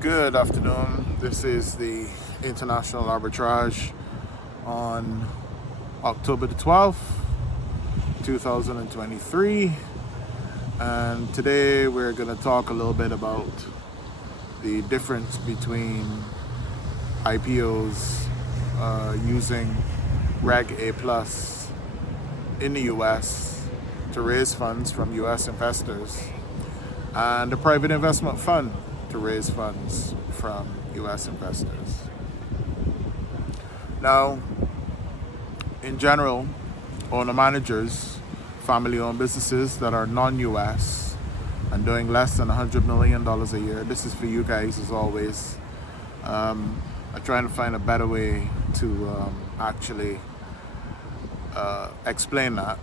Good afternoon. This is the International Arbitrage on October the 12th, 2023. And today we're going to talk a little bit about the difference between IPOs using Reg A plus in the US to raise funds from US investors and a private investment fund to raise funds from US investors. Now, in general, owner managers, family owned businesses that are non-US and doing less than $100 million a year, this is for you guys as always. I'm trying to find a better way to actually explain that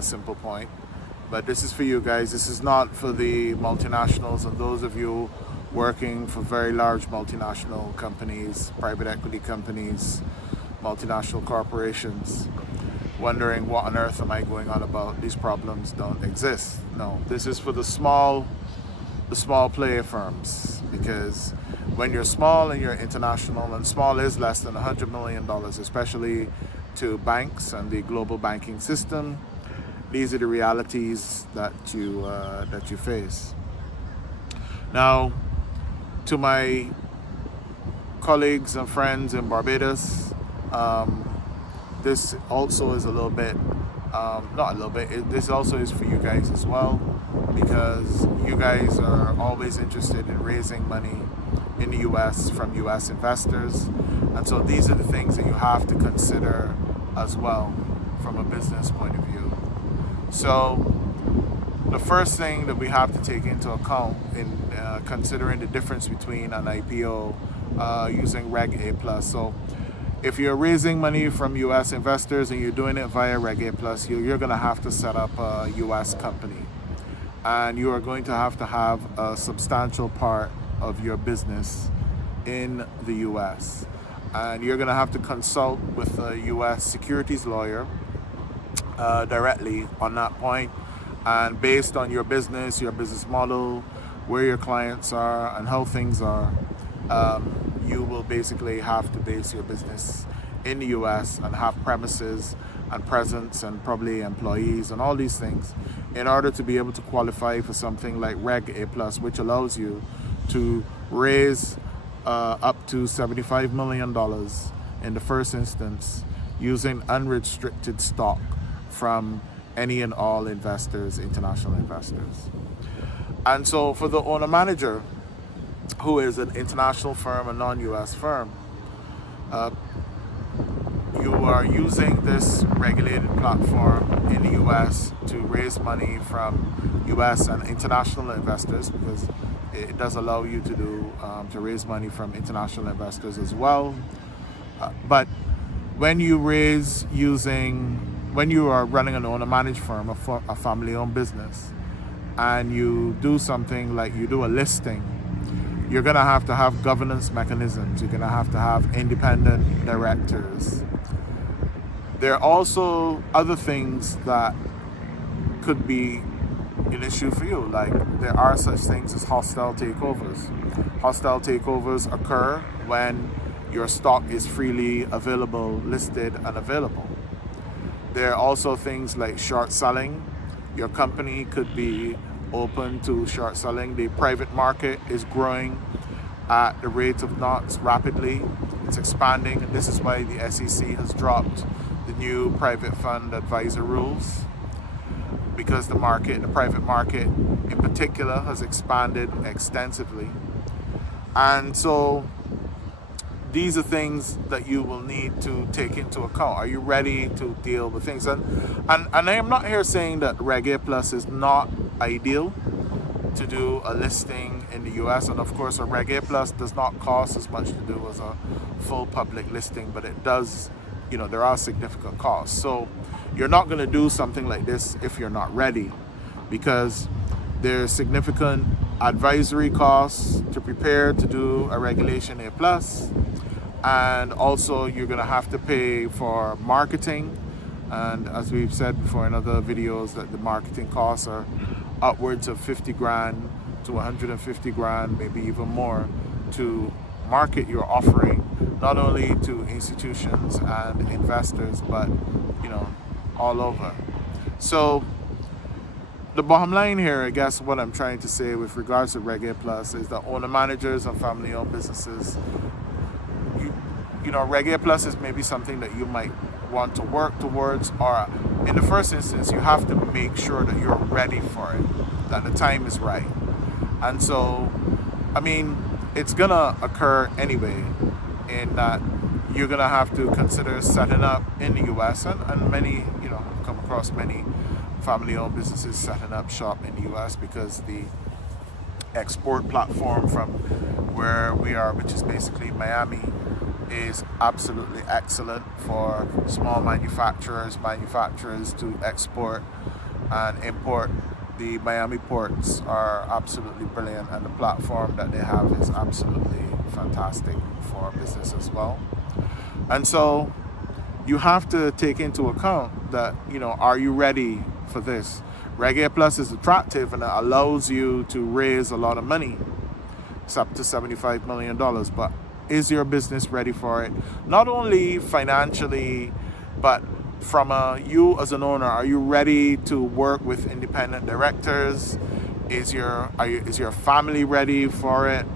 simple point. But this is for you guys. This is not for the multinationals and those of you working for very large multinational companies, private equity companies, multinational corporations, wondering what on earth am I going on about. These problems don't exist. No, this is for the small player firms, because when you're small and you're international, and small is less than $100 million, especially to banks and the global banking system, these are the realities that you face. Now, to my colleagues and friends in Barbados, this also is a little bit, not a little bit, this also is for you guys as well, because you guys are always interested in raising money in the US from US investors. And so these are the things that you have to consider as well from a business point of view. So the first thing that we have to take into account in considering the difference between an IPO using Reg A plus. So if you're raising money from US investors and you're doing it via Reg A plus, you're going to have to set up a US company, and you are going to have a substantial part of your business in the US, and you're going to have to consult with a US securities lawyer directly on that point. And based on your business model, where your clients are and how things are, you will basically have to base your business in the US and have premises and presence and probably employees and all these things in order to be able to qualify for something like Reg A plus, which allows you to raise up to $75 million in the first instance using unrestricted stock from any and all investors, international investors. And so for the owner manager, who is an international firm, a non-US firm, you are using this regulated platform in the US to raise money from US and international investors, because it does allow you to do to raise money from international investors as well. But when you when you are running an owner-managed firm, a family-owned business, and you do something like you do a listing, you're going to have governance mechanisms. You're going to have independent directors. There are also other things that could be an issue for you. Like, there are such things as hostile takeovers. Hostile takeovers occur when your stock is freely available, listed, and available. There are also things like short selling. Your company could be open to short selling. The private market is growing at the rate of knots rapidly. It's expanding, and this is why the SEC has dropped the new private fund advisor rules, because the private market in particular, has expanded extensively. And so these are things that you will need to take into account. Are you ready to deal with things? And I am not here saying that Reg A plus is not ideal to do a listing in the US. And of course, a Reg A plus does not cost as much to do as a full public listing, but it does, there are significant costs. So you're not going to do something like this if you're not ready, because there's significant advisory costs to prepare to do a Regulation A plus. And also you're going to have to pay for marketing, and as we've said before in other videos, that the marketing costs are upwards of 50 grand to 150 grand, maybe even more, to market your offering not only to institutions and investors, but all over. So the bottom line here, I guess what I'm trying to say with regards to Reg A Plus is that owner managers and family owned businesses, Reg A Plus is maybe something that you might want to work towards, or in the first instance you have to make sure that you're ready for it, that the time is right. And so it's gonna occur anyway, in that you're gonna have to consider setting up in the US, and many, I've come across many family-owned businesses setting up shop in the US because the export platform from where we are, which is basically Miami, is absolutely excellent for small manufacturers to export and import. The Miami ports are absolutely brilliant, and the platform that they have is absolutely fantastic for business as well. And so you have to take into account that, are you ready for this? Reg A Plus is attractive and it allows you to raise a lot of money. It's up to $75 million, but is your business ready for it? Not only financially, but from you as an owner, are you ready to work with independent directors? Is your family ready for it?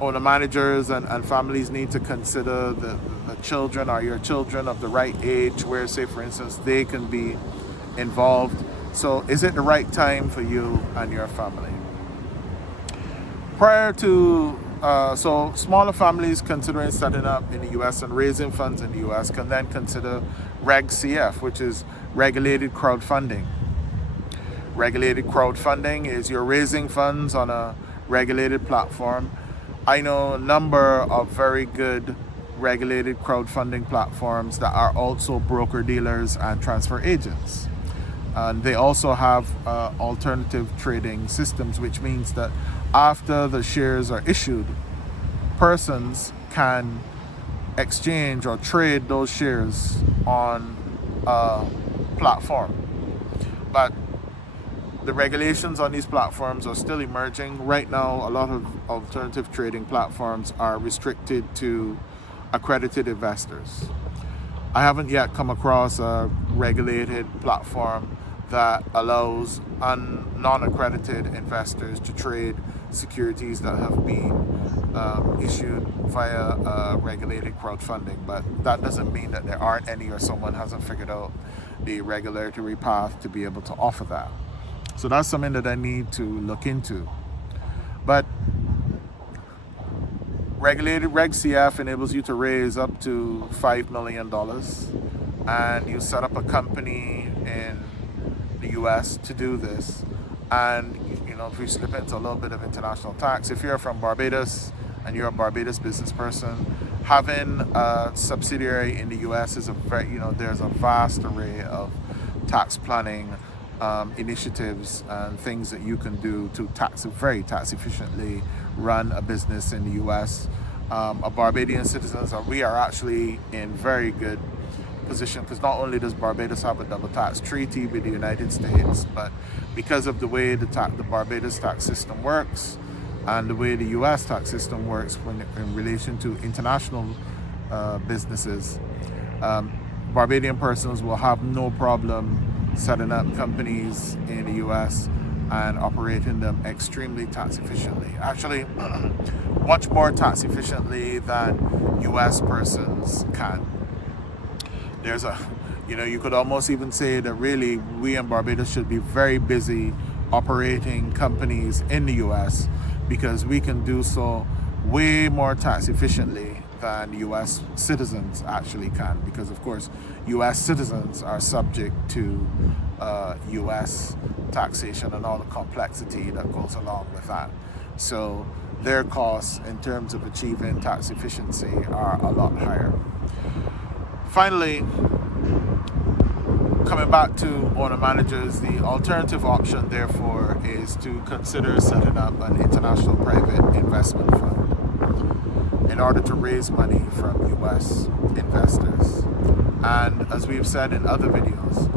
Owner managers and families need to consider the children. Are your children of the right age where, say for instance, they can be involved? So is it the right time for you and your family? Prior to so smaller families considering setting up in the US and raising funds in the US can then consider Reg CF, which is regulated crowdfunding. Regulated crowdfunding is you're raising funds on a regulated platform. I know a number of very good regulated crowdfunding platforms that are also broker-dealers and transfer agents. And they also have alternative trading systems, which means that after the shares are issued, persons can exchange or trade those shares on a platform. But the regulations on these platforms are still emerging. Right now, a lot of alternative trading platforms are restricted to accredited investors. I haven't yet come across a regulated platform that allows non-accredited investors to trade securities that have been issued via regulated crowdfunding. But that doesn't mean that there aren't any, or someone hasn't figured out the regulatory path to be able to offer that. So that's something that I need to look into. But regulated Reg CF enables you to raise up to $5 million, and you set up a company in the US to do this. And if we slip into a little bit of international tax, if you're from Barbados and you're a Barbados business person, having a subsidiary in the US is there's a vast array of tax planning initiatives and things that you can do to very tax efficiently run a business in the US. Barbadian citizens we are actually in very good position, because not only does Barbados have a double tax treaty with the United States, but because of the way the Barbados tax system works and the way the US tax system works in relation to international businesses, Barbadian persons will have no problem setting up companies in the US and operating them extremely tax efficiently. Actually, much more tax efficiently than US persons can. There's you could almost even say that really we in Barbados should be very busy operating companies in the US, because we can do so way more tax efficiently than US citizens actually can, because of course US citizens are subject to US taxation and all the complexity that goes along with that. So their costs in terms of achieving tax efficiency are a lot higher. Finally, coming back to owner managers, the alternative option therefore is to consider setting up an international private investment fund in order to raise money from US investors. And as we've said in other videos,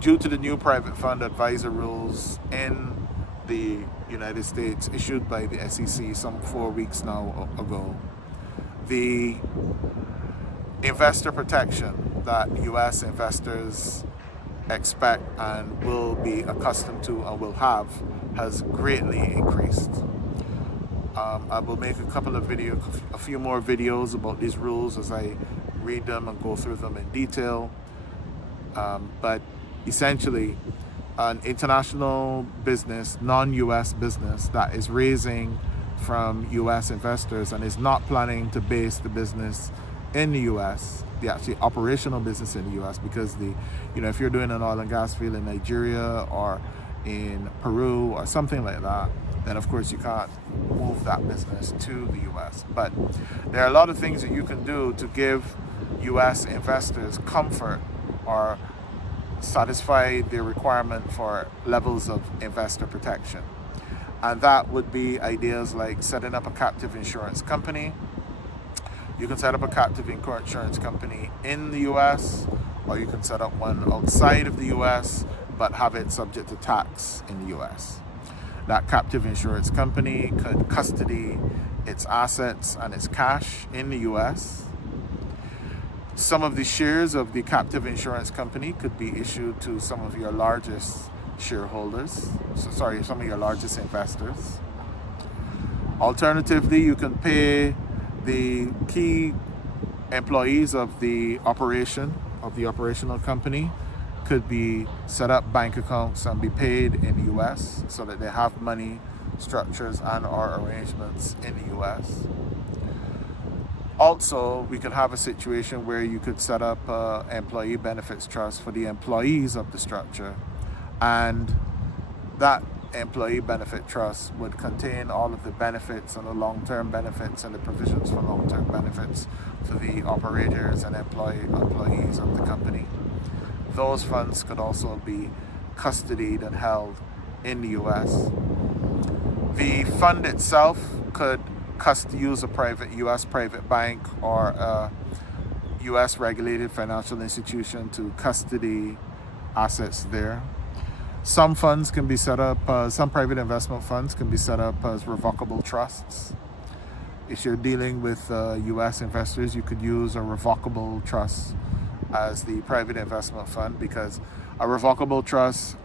due to the new private fund advisor rules in the United States issued by the SEC some 4 weeks now ago, the investor protection that US investors expect and will be accustomed to and will have has greatly increased. I will make a few more videos about these rules as I read them and go through them in detail. But essentially, an international business, non-US business that is raising from US investors and is not planning to base the business in the US, the actually operational business in the US, because if you're doing an oil and gas field in Nigeria or in Peru or something like that, then of course you can't move that business to the US. But there are a lot of things that you can do to give US investors comfort or satisfy the requirement for levels of investor protection. And that would be ideas like setting up a captive insurance company. You can set up a captive insurance company in the US, or you can set up one outside of the US but have it subject to tax in the US. That captive insurance company could custody its assets and its cash in the US. Some of the shares of the captive insurance company could be issued to some of your largest shareholders, some of your largest investors. Alternatively, you can pay the key employees of the operational company, could be set up bank accounts and be paid in the US so that they have money structures and or arrangements in the US. Also, we could have a situation where you could set up an employee benefits trust for the employees of the structure, and that employee benefit trust would contain all of the benefits and the long-term benefits and the provisions for long-term benefits for the operators and employees of the company. Those funds could also be custodied and held in the US. The fund itself could use a US private bank or a US regulated financial institution to custody assets there. Some funds can be set up, some private investment funds can be set up as revocable trusts. If you're dealing with US investors, you could use a revocable trust as the private investment fund, because a revocable trust,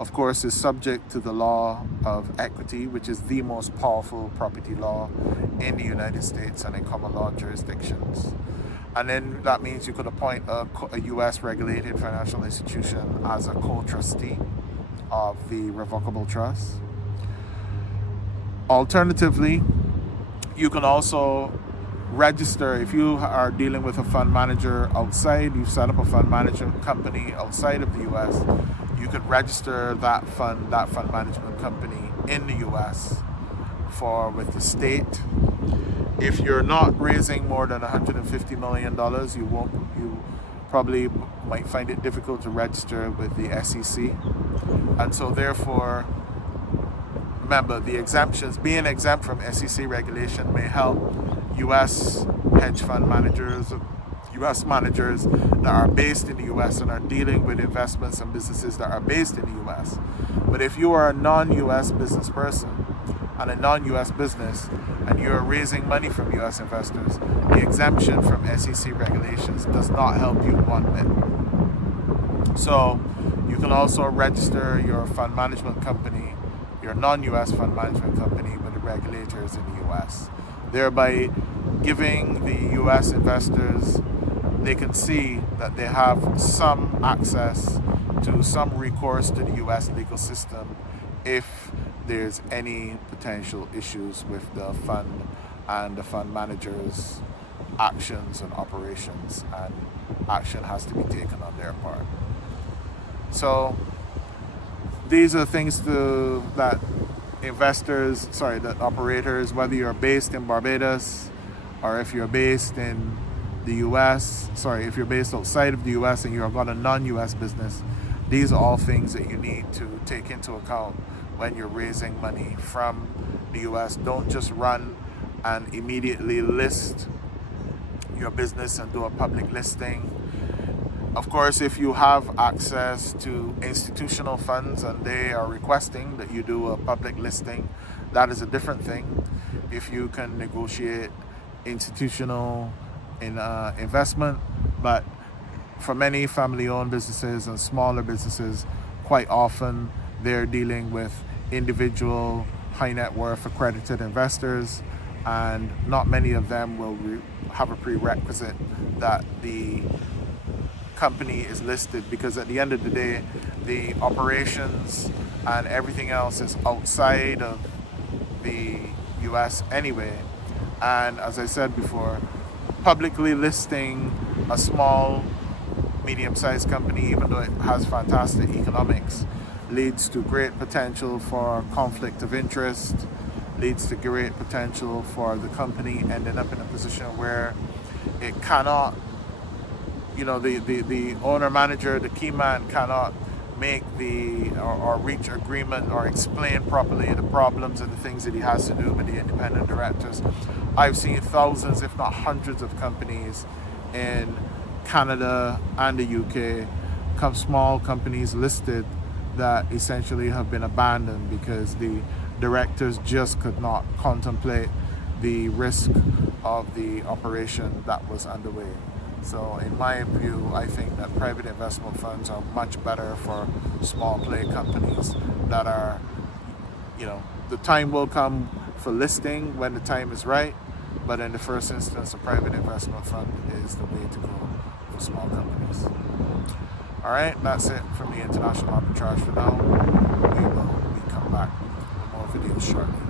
of course, is subject to the law of equity, which is the most powerful property law in the United States and in common law jurisdictions. And then that means you could appoint a US regulated financial institution as a co-trustee of the revocable trust. Alternatively, you can also register, if you are dealing with a fund manager outside, you've set up a fund management company outside of the US, you could register that fund management company in the US with the state. If you're not raising more than $150 million, you probably might find it difficult to register with the SEC. And so therefore, remember, the exemptions, being exempt from SEC regulation may help US hedge fund managers, US managers that are based in the US and are dealing with investments and businesses that are based in the US. But if you are a non-US business person and a non-US business and you're raising money from US investors, the exemption from SEC regulations does not help you one bit. So you can also register your fund management company, your non-US fund management company, with the regulators in the US, thereby giving the US investors, they can see that they have some access to some recourse to the US legal system if there's any potential issues with the fund and the fund manager's actions and operations, and action has to be taken on their part. So these are things that operators, whether you're based in Barbados or if you're based in the US, if you're based outside of the US and you've got a non-US business, these are all things that you need to take into account when you're raising money from the US. Don't just run and immediately list your business and do a public listing. Of course, if you have access to institutional funds and they are requesting that you do a public listing, that is a different thing. If you can negotiate institutional investment, but for many family-owned businesses and smaller businesses, quite often they're dealing with individual high net worth accredited investors, and not many of them will have a prerequisite that the company is listed, because at the end of the day, the operations and everything else is outside of the US anyway. And as I said before, publicly listing a small, medium-sized company, even though it has fantastic economics, leads to great potential for conflict of interest, leads to great potential for the company ending up in a position where it cannot, the owner manager, the key man, cannot make or reach agreement or explain properly the problems and the things that he has to do with the independent directors. I've seen thousands, if not hundreds, of companies in Canada and the UK, small companies listed, that essentially have been abandoned because the directors just could not contemplate the risk of the operation that was underway. So in my view, I think that private investment funds are much better for small play companies that are, the time will come for listing when the time is right, but in the first instance, a private investment fund is the way to go for small companies. All right, that's it from the International Arbitrage for now. We come back with more videos shortly.